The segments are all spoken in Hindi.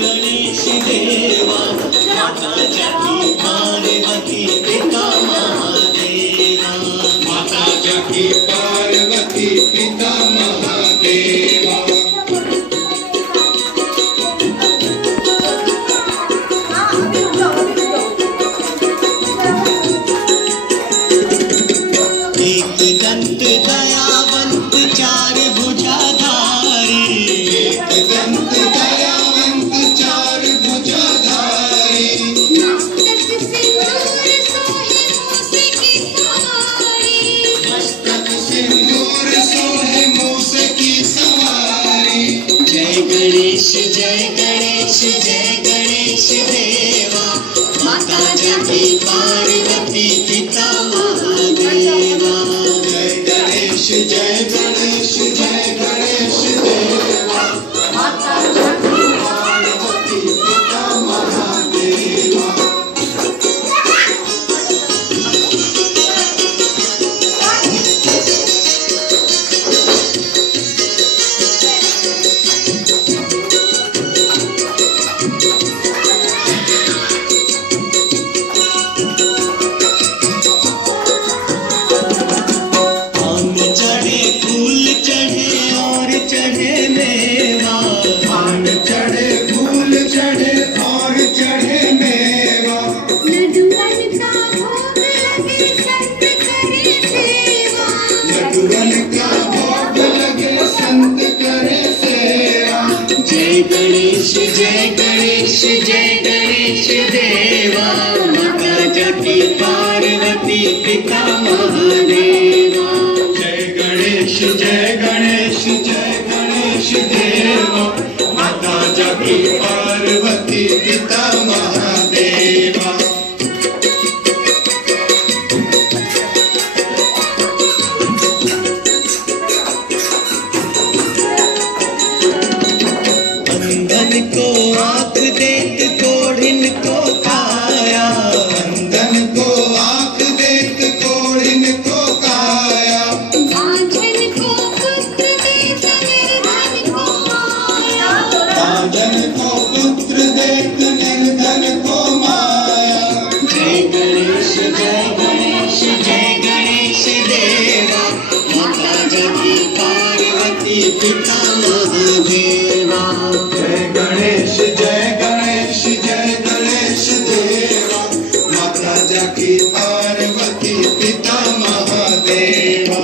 गणेश देवा माता जगी पार्वती पिता महादेवा माता जगी पार्वती पिता महादेवा एक दंत दयावंत चार भुजाधारी एक दंत दयावंत चार भुजाधारी मस्तक सिंदूर सोहे मूस की सवारी जय गणेश देवा माता जगी पार्वती पिता महादेवा जय गणेश देवा माता जगी पार्वती पिता महादेवा आम चढ़े फूल चढ़े और चढ़े मेवा पान चढ़े फूल चढ़े और चढ़े मेवा लड्डूवन का भोग लगे संत करे सेवा जय गणेश देवा माता जगी पार्वती पिता महादेवा जय गणेश देवा माता जगी पार्वती पिता महादेवा अंधन को आँख देत कोढ़िन को काया अंधन को आँख देख कोढ़िन को काया राजन को पुत्र देख निर्धन को माया जय गणेश देवा माता जगी पार्वती पिता महादेवा जय गणेश देवा माता जगी पार्वती पिता महादेवा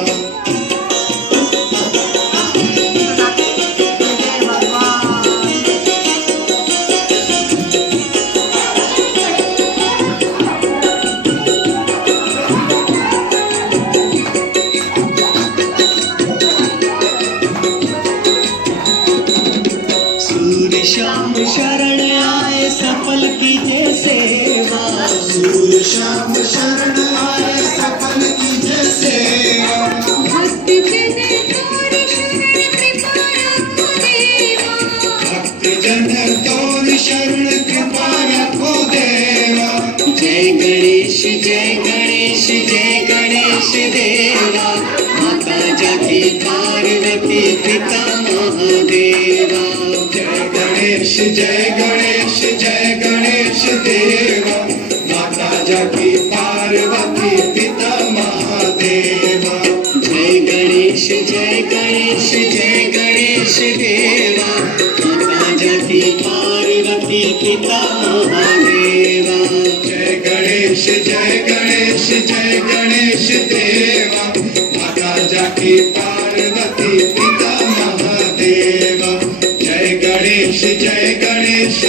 सूर्य शाम शरण आए सफल कीजे सेवा सूर्य शाम शरण आए सफल कीजे सेवा भक्त जन तोर शरण कृपा रखो देवा जय गणेश देवा माता जगी पार्वती पिता महादेवा जय गणेश देवा माता जगी पार्वती पिता महादेवा जय गणेश देवा माता जगी पार्वती पिता महादेवा जय गणेश देवा माता जगी पार्वती पिता महादेवा जय गणेश